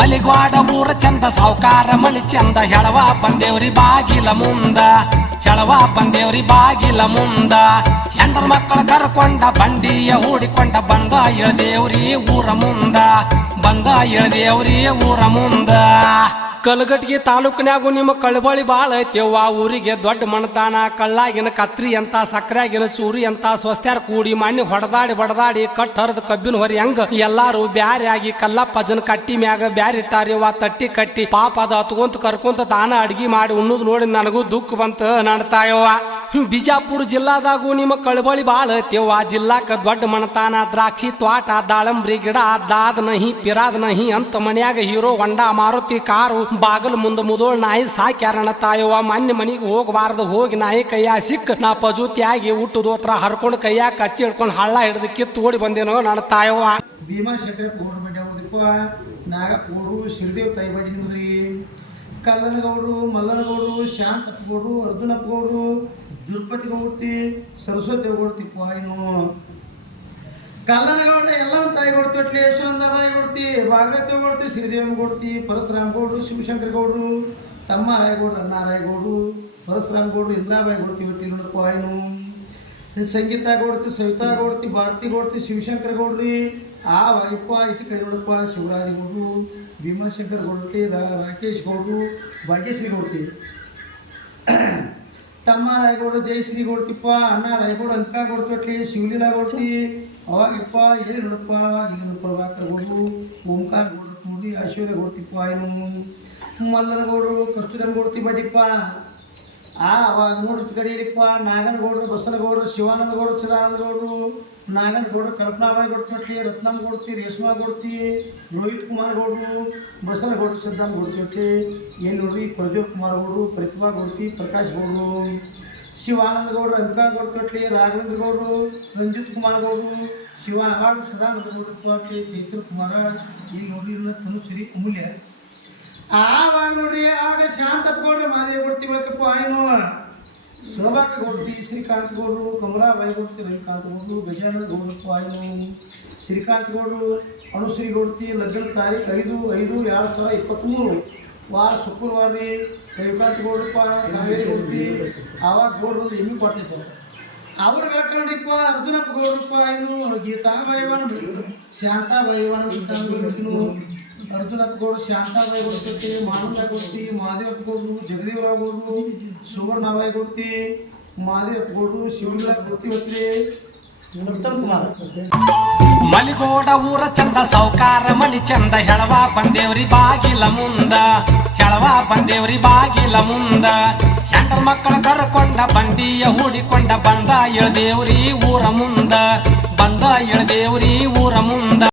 ಮಲಿಗ್ವಾಡ ಊರ ಚಂದ ಸಾವುಕಾರ ಮನಿ ಚಂದ ಹೆಳವ ಬಂದೇವ್ರಿ ಬಾಗಿಲ ಮುಂದ ಹೆಳವ ಬಂದೇವ್ರಿ ಬಾಗಿಲ ಮುಂದ ಹೆಂಡ್ರ ಮಕ್ಕಳ ಕರ್ಕೊಂಡ ಬಂಡಿಯ ಹೂಡಿಕೊಂಡ ಬಂದ ಇಳದೇವ್ರಿ ಊರ ಮುಂದ ಬಂದ ಇಳದೇವ್ರಿ ಊರ ಮುಂದ ಕಲಗಟ್ಟಿಗೆ ತಾಲೂಕಿನಾಗು ನಿಮ್ಮ ಕಳಬಳಿ ಬಾಳ ಐತೆವ್ವ ಊರಿಗೆ ದೊಡ್ಡ ಮಣತಾನ ಕಳ್ಳಾಗಿನ ಕತ್ರಿ ಅಂತ ಸಕ್ಕರೆಯಾಗಿನ ಸೂರಿ ಅಂತ ಸ್ವಸ್ತ್ಯಾರ ಕೂಡಿ ಮಣ್ಣಿ ಹೊಡೆದಾಡಿ ಬಡದಾಡಿ ಕಟ್ ಹರಿದ ಕಬ್ಬಿನ ಹೊರಿ ಹಂಗ ಎಲ್ಲಾರು ಬ್ಯಾರೆ ಆಗಿ ಕಲ್ಲಪ್ಪಜನ ಕಟ್ಟಿ ಮ್ಯಾಗ ಬ್ಯಾರಿ ಇಟ್ಟಾರಿವ ತಟ್ಟಿ ಕಟ್ಟಿ ಪಾಪ ಅದ ಹತ್ಕೊಂತ ಕರ್ಕೊಂತ ತಾನ ಅಡ್ಗಿ ಮಾಡಿ ಉಣ್ಣುದ್ ನೋಡಿ ನನಗೂ ದುಃಖ ಬಂತ ನಡ್ತಾಯವ್ವ ಬಿಜಾಪುರ ಜಿಲ್ಲಾದಾಗು ನಿಮ್ಮ ಕಳಬಳಿ ಬಾಳ ಐತೆವ್ವ ಜಿಲ್ಲಾಕ ದೊಡ್ಡ ಮಣತಾನ ದ್ರಾಕ್ಷಿ ತ್ವಾಟ ದಾಳಂಬ್ರಿ ಗಿಡ ದಾದ ನಹಿ ಪಿರಾದ ನಹಿ ಅಂತ ಮನ್ಯಾಗ ಹೀರೋ ಹೊಂಡ ಮಾರುತಿ ಕಾರು ಬಾಗಲ್ ಮುಂದ ಮುದೋಳ್ ನಾಯಿ ಸಾಕ್ಯಾರಣ ತಾಯವ್ವ ಮನ್ನೆ ಮನಿಗೆ ಹೋಗಬಾರ್ದು ಹೋಗಿ ನಾಯಿ ಕೈಯ ಸಿಕ್ಕ ನಾ ಪಜೂತಿಯಾಗಿ ಹುಟ್ಟುದೋತ್ರ ಹರ್ಕೊಂಡು ಕೈಯಾಗ ಕಚ್ಚಿ ಹಿಡ್ಕೊಂಡು ಹಳ್ಳ ಹಿಡ್ದು ಕಿತ್ತು ಓಡಿ ಬಂದೇನೋ ನನ್ನ ತಾಯವ್ವ ಭೀಮಾಶಂಕರ ಪೌಡ್ರು ಬಡ್ಡಿ ಹೋದ್ರಿಪ್ಪ ನಾಗಪೌಡ್ರು ಶಿರದೇವ್ ತಾಯಿ ಬಡ್ಡಿ ಹೋದ್ರಿ ಕಲ್ಲನಗೌಡ್ರು ಮಲ್ಲನಗೌಡ್ರು ಶಾಂತಪ್ಪ ಗೌಡ್ರು ಅರ್ಜುನಪ್ಪ ಗೌಡ್ರು ದುರ್ಪತಿ ಗೌಡ್ತಿ ಸರಸ್ವತಿ ಗೌಡ್ತಿಪ್ಪ ಏನು ಕಲ್ಲನಗೌಡ್ರ ಎಲ್ಲ ಒಂದು ತಾಯಿ ಕೊಡ್ತಿ ಯಶವಂತ ಬಾಯಿ ಕೊಡ್ತಿ ಭಾಗವತಿ ಕೊಡ್ತಿ ಶ್ರೀದೇವಿ ಕೊಡ್ತಿ ಪರಶುರಾಮ ಗೌಡ್ರು ಶಿವಶಂಕರ ಗೌಡ್ರು ತಮ್ಮ ರಾಯಗೌಡ್ರು ಅಣ್ಣಾರಾಯಗೌಡ್ರು ಪರಶುರಾಮ ಗೌಡ್ರು ಇಂದ್ರಾಬಾಯಿ ಕೊಡ್ತಿ ಒಟ್ಟಿ ನೋಡಪ್ಪ ಏನು ಸಂಗೀತ ಕೊಡ್ತಿ ಸವಿತಾ ಕೊಡ್ತಿ ಭಾರತಿ ಕೊಡ್ತಿ ಶಿವಶಂಕರ ಗೌಡ್ರಿ ಆ ವಾಯಿಪ್ಪ ಈಚೆ ಕೈ ನೋಡಪ್ಪ ಶಿವರಾಜ್ ಗೌಡ್ರು ಭೀಮಾಶಂಕರ ಗೌಡ್ರಿ ರಾಕೇಶ್ ಗೌಡ್ರು ಭಾಗ್ಯಶ್ರೀ ಗೌಡ್ತಿ ತಮ್ಮ ರಾಯಗೌಡ ಜಯಶ್ರೀ ಕೊಡ್ತಿಪ್ಪ ಅಣ್ಣ ರಾಯಗೌಡ ಅಂಕ ಕೊಡ್ತಿ ಶಿವಲೀಲಾ ಕೊಡ್ತಿ ಅವಾಗಿಪ್ಪ ಏನು ನೋಡಪ್ಪ ಇಲ್ಲಿ ಪ್ರಭಾಕರ್ ಗೌಡ್ರು ಓಂಕಾರ ಗೌಡ್ರು ನೋಡಿ ಐಶ್ವರ್ಯ ಕೊಡ್ತಿಪ್ಪ ಏನು ಮಲ್ಲನ ಗೌಡ್ರು ಕಸ್ತೂರನ್ ಕೊಡ್ತಿ ಬಡ್ಡಿಪ್ಪ ಅವಾಗ ನೋಡ್ತಿ ಕಡೆಯಲ್ಲಿಪ್ಪ ನಾಗನಗೌಡರು ಬಸನಗೌಡರು ಶಿವಾನಂದ ಗೌಡರು ಚಿದಾನಂದ ಗೌಡರು ನಾಗನಗೌಡರು ಕಲ್ಪನಾಬಾಯಿ ಕೊಡ್ತಿ ರತ್ನಂ ಕೊಡ್ತಿ ರೇಷ್ಮಾ ಕೊಡ್ತಿ ರೋಹಿತ್ ಕುಮಾರ್ ಗೌಡರು ಬಸನಗೌಡರು ಸಿದ್ಧಾಂತ ಕೊಡ್ತಿ ಏನು ನೋಡ್ರಿ ಪ್ರಜ್ವಲ್ ಕುಮಾರ್ ಗೌಡರು ಪ್ರತಿಭಾ ಕೊಡ್ತಿ ಪ್ರಕಾಶ್ ಗೌಡರು ಶಿವಾನಂದ ಗೌಡರು ಅಂಕ ಕೊಡ್ತಿ ರಾಘವೇಂದ್ರ ಗೌಡರು ರಂಜಿತ್ ಕುಮಾರ್ ಗೌಡರು ಸದಾನಂದ ಗೌಡರು ಕೊಟ್ಲಿ ಚೈತ್ರ ಕುಮಾರ ಇಲ್ಲಿ ನೋಡ್ರಿ ತನುಶ್ರೀ ಅಮೂಲ್ಯ ಆವಾಗ ನೋಡ್ರಿ ಆಗ ಶಾಂತಪ್ಪ ಗೌಡ್ರು ಮಾದೇವ್ ಕೊಡ್ತೀವತ್ತಪ್ಪ ಏನು ಶೋಭಾಕ ಕೊಡ್ತಿ ಶ್ರೀಕಾಂತ್ ಗೌಡ್ರು ಕಮಲಾಬಾಯಿ ಕೊಡ್ತಿ ರವಿಕಾಂತ್ ಗೌಡ್ರು ಗಜಾನಂದ ಗೌಡಪ್ಪ ಏನು ಶ್ರೀಕಾಂತ್ ಗೌಡ್ರು ಅನುಶ್ರೀ ಕೊಡ್ತಿ ಲಗ್ನ ತಾರೀಕು 5/5/2023 ವಾರ ಶುಕ್ರವಾರ ರೀ ರವಿಕಾಂತ್ ಗೌಡ್ರಪ್ಪ ಕಾವೇರಿ ಕೊಡ್ತಿ ಆವಾಗ ಗೌಡ್ರು ಎಮ್ಮಿ ಕೊಟ್ಟಿತ್ತು ಅವ್ರು ಬೇಕಂಡ್ರಿಪ್ಪ ಅರ್ಜುನಪ್ಪ ಗೌಡ್ರಪ್ಪ ಏನು ಗೀತಾಬಾಯಿವನ ಶಾಂತಾಬಾಯಿವನ ಗೀತಾಬಾಯಿ ಅರ್ಜುನಪ್ಪ ಗೌಡ್ರು ಶಾಂತಾಬಾಯಿ ಕೊಡ್ತಿ ಮಾನವಬಾಯಿ ಕೊಡ್ತಿ ಮಹಾದೇವಪ್ಪ ಗೌಡ್ರು ಜಗದೇವರಾವ್ ಗೌಡ್ರು ಸುವರ್ಣಾಬಾಯಿ ಕೊಡ್ತಿ ಮಹಾದೇವಪ್ಪ ಗೌಡ್ರು ಶಿವಲೀಲಾ ಕೊಡ್ತಿ ಹೊತ್ರಿ ಉತ್ತಮ್ ಕುಮಾರ್ ಮಲಿಗೋಡ ಊರ ಚಂದ ಸಾವುಕಾರ ಮನಿ ಚಂದ ಹೆಳವ ಬಂದೇವ್ರಿ ಬಾಗಿಲ ಮುಂದ ಹೆಳವ ಬಂದೇವ್ರಿ ಬಾಗಿಲ ಮುಂದ ಹೆಂಡ್ರ ಮಕ್ಕಳ ಕರ್ಕೊಂಡ ಬಂಡಿಯ ಹೂಡಿಕೊಂಡ ಬಂದ ಇಳದೇವ್ರಿ ಊರ ಮುಂದ ಬಂದ ಇಳದೇವ್ರಿ ಊರ ಮುಂದ